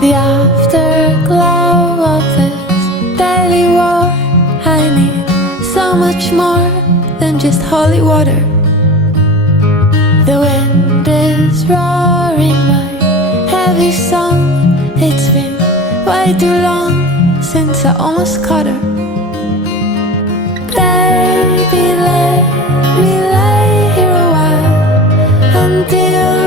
The afterglow of this daily war. I need so much more than just holy water. The wind is roaring my heavy song. It's been way too long since I almost caught her. Baby, let me lay here a while until